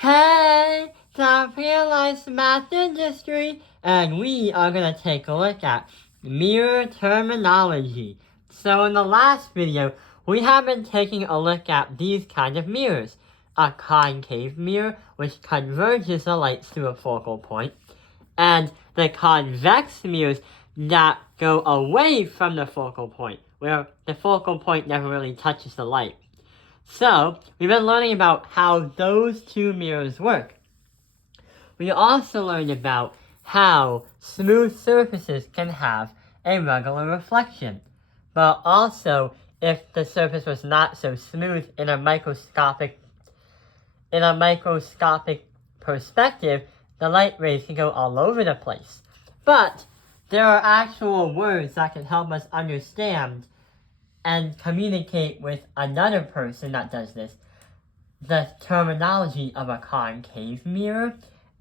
Hey, it's our Realized Math Industry, and we are going to take a look at mirror terminology. So in the last video, we have been taking a look at these kind of mirrors. A concave mirror, which converges the light to a focal point, and the convex mirrors that go away from the focal point, where the focal point never really touches the light. So, we've been learning about how those two mirrors work. We also learned about how smooth surfaces can have a regular reflection. But also, if the surface was not so smooth in a microscopic perspective, the light rays can go all over the place. But there are actual words that can help us understand and communicate with another person that does this, the terminology of a concave mirror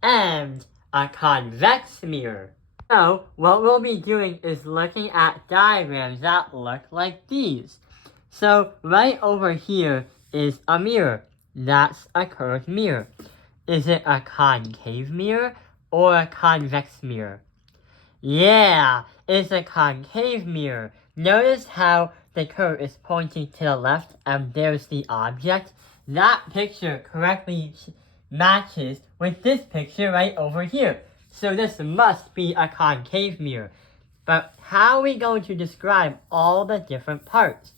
and a convex mirror. So, what we'll be doing is looking at diagrams that look like these. So, right over here is a mirror. That's a curved mirror. Is it a concave mirror or a convex mirror? Yeah, it's a concave mirror. Notice how the curve is pointing to the left and there's the object. That picture correctly matches with this picture right over here. So this must be a concave mirror. But how are we going to describe all the different parts?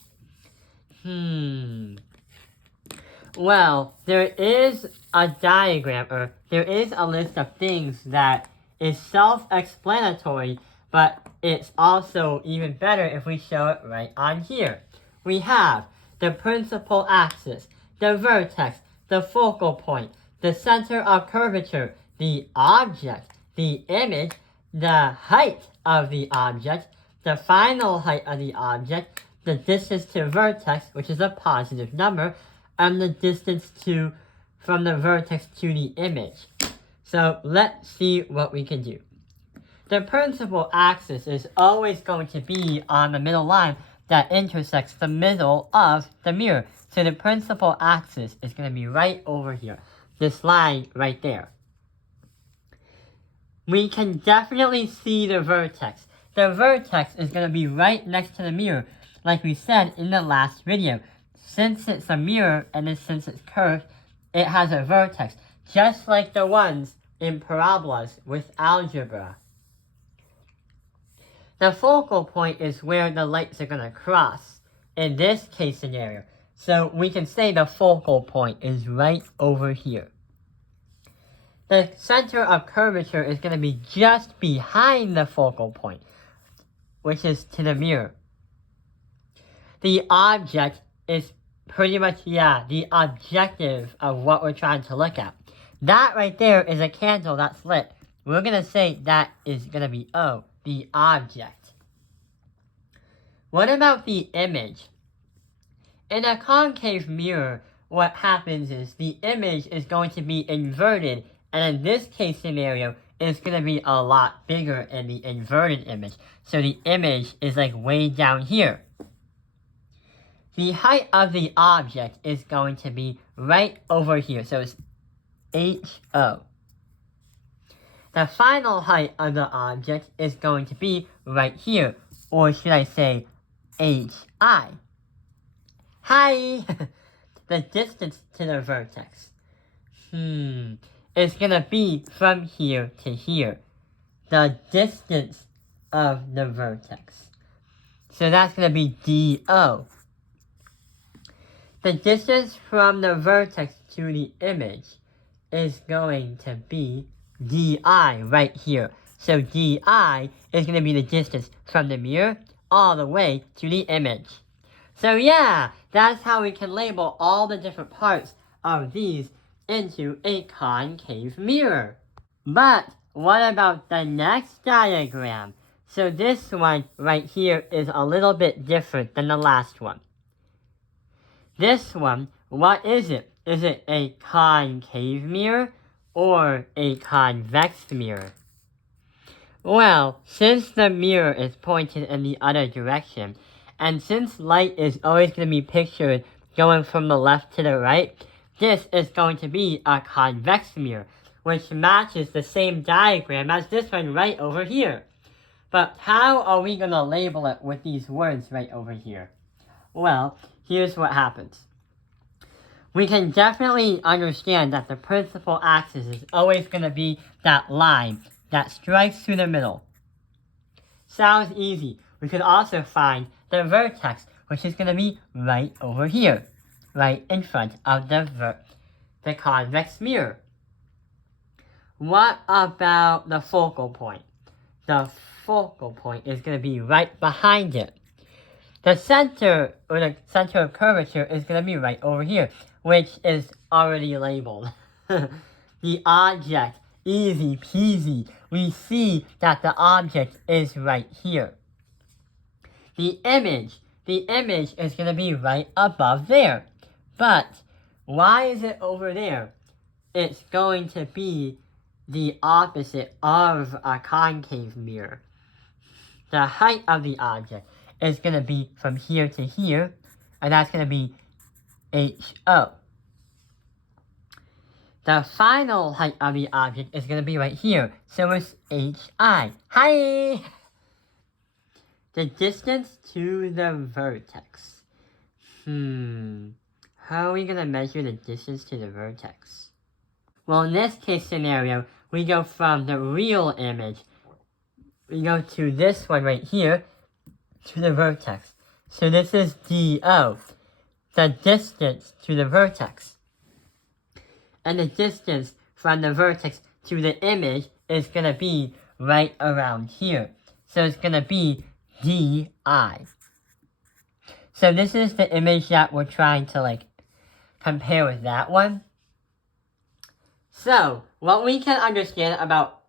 Well, there is a diagram, or there is a list of things that is self-explanatory, but it's also even better if we show it right on here. We have the principal axis, the vertex, the focal point, the center of curvature, the object, the image, the height of the object, the final height of the object, the distance to vertex, which is a positive number, and the distance from the vertex to the image. So let's see what we can do. The principal axis is always going to be on the middle line that intersects the middle of the mirror. So the principal axis is going to be right over here. This line right there. We can definitely see the vertex. The vertex is going to be right next to the mirror, like we said in the last video. Since it's a mirror and since it's curved, it has a vertex, just like the ones in parabolas with algebra. The focal point is where the lights are going to cross in this case scenario. So we can say the focal point is right over here. The center of curvature is going to be just behind the focal point, which is to the mirror. The object is pretty much, the objective of what we're trying to look at. That right there is a candle that's lit. We're going to say that is going to be O, the object. What about the image? In a concave mirror, what happens is the image is going to be inverted, and in this case scenario, it's going to be a lot bigger in the inverted image. So the image is like way down here. The height of the object is going to be right over here, so it's HO. The final height of the object is going to be right here, or should I say HI. Hi! The distance to the vertex. It's going to be from here to here. The distance of the vertex. So that's going to be DO. The distance from the vertex to the image is going to be DI right here. So DI is going to be the distance from the mirror all the way to the image. So yeah, that's how we can label all the different parts of these into a concave mirror. But what about the next diagram? So this one right here is a little bit different than the last one. This one, what is it? Is it a concave mirror or a convex mirror? Well, since the mirror is pointed in the other direction, and since light is always going to be pictured going from the left to the right, this is going to be a convex mirror, which matches the same diagram as this one right over here. But how are we going to label it with these words right over here? Well, here's what happens. We can definitely understand that the principal axis is always going to be that line that strikes through the middle. Sounds easy. We could also find the vertex, which is going to be right over here, right in front of the convex mirror. What about the focal point? The focal point is going to be right behind it. The center, or the center of curvature, is going to be right over here, which is already labeled. The object, easy peasy. We see that the object is right here. The image is going to be right above there. But why is it over there? It's going to be the opposite of a concave mirror. The height of the object is going to be from here to here, and that's going to be HO. The final height of the object is going to be right here, so it's HI. Hi! The distance to the vertex. How are we going to measure the distance to the vertex? Well, in this case scenario, we go from the real image, we go to this one right here, to the vertex. So this is DO, the distance to the vertex. And the distance from the vertex to the image is going to be right around here. So it's going to be DI. So this is the image that we're trying to compare with that one. So what we can understand about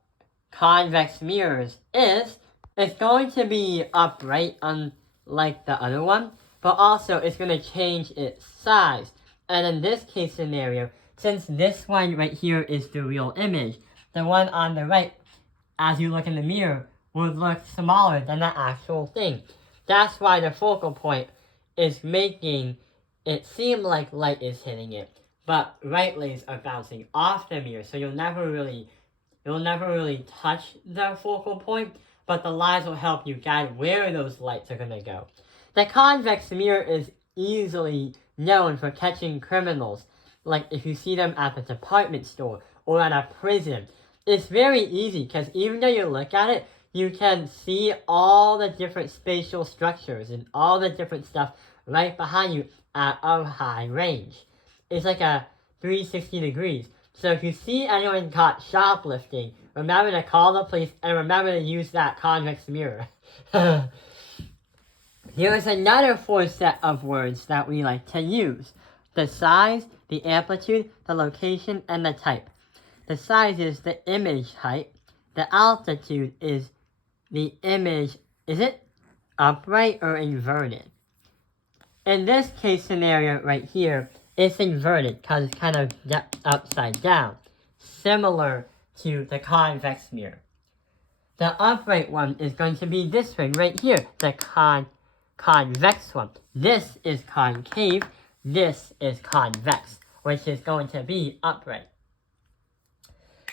convex mirrors is it's going to be upright unlike the other one, but also it's going to change its size. And in this case scenario, since this one right here is the real image, the one on the right, as you look in the mirror, would look smaller than the actual thing. That's why the focal point is making it seem like light is hitting it, but light rays are bouncing off the mirror, so you'll never really touch the focal point, but the lines will help you guide where those lights are going to go. The convex mirror is easily known for catching criminals, like if you see them at the department store or at a prison. It's very easy because even though you look at it, you can see all the different spatial structures and all the different stuff right behind you at a high range. It's like a 360 degrees. So if you see anyone caught shoplifting, remember to call the police and remember to use that convex mirror. Here is another fourth set of words that we like to use. The size, the amplitude, the location, and the type. The size is the image height. The altitude is the image, is it upright or inverted? In this case scenario right here, it's inverted because it's kind of upside down, similar to the convex mirror. The upright one is going to be this one right here, the convex one. This is concave, this is convex, which is going to be upright.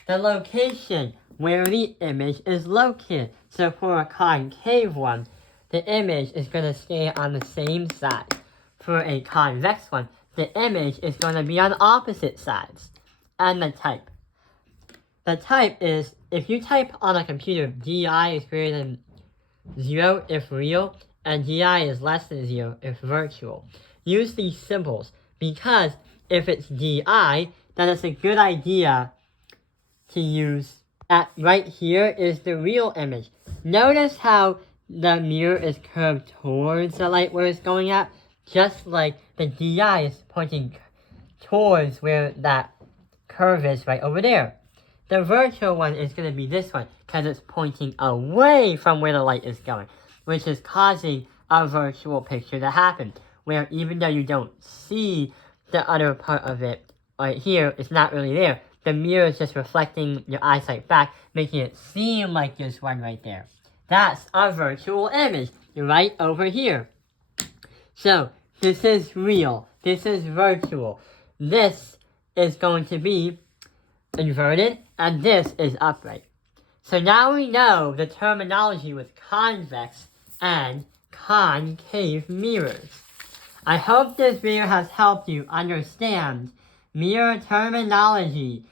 The location where the image is located. So for a concave one, the image is going to stay on the same side. For a convex one, the image is going to be on opposite sides. And the type. The type is, if you type on a computer, DI is greater than 0 if real, and DI is less than 0 if virtual. Use these symbols, because if it's DI, then it's a good idea to use that right here is the real image. Notice how the mirror is curved towards the light where it's going at, just like the DI is pointing towards where that curve is right over there. The virtual one is going to be this one, because it's pointing away from where the light is going, which is causing a virtual picture to happen, where even though you don't see the other part of it right here, it's not really there. The mirror is just reflecting your eyesight back, making it seem like there's one right there. That's a virtual image, right over here. So, this is real. This is virtual. This is going to be inverted, and this is upright. So now we know the terminology with convex and concave mirrors. I hope this video has helped you understand mirror terminology.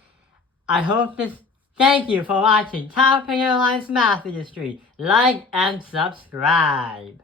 Thank you for watching Top Carolina's Math Industry. Like and subscribe.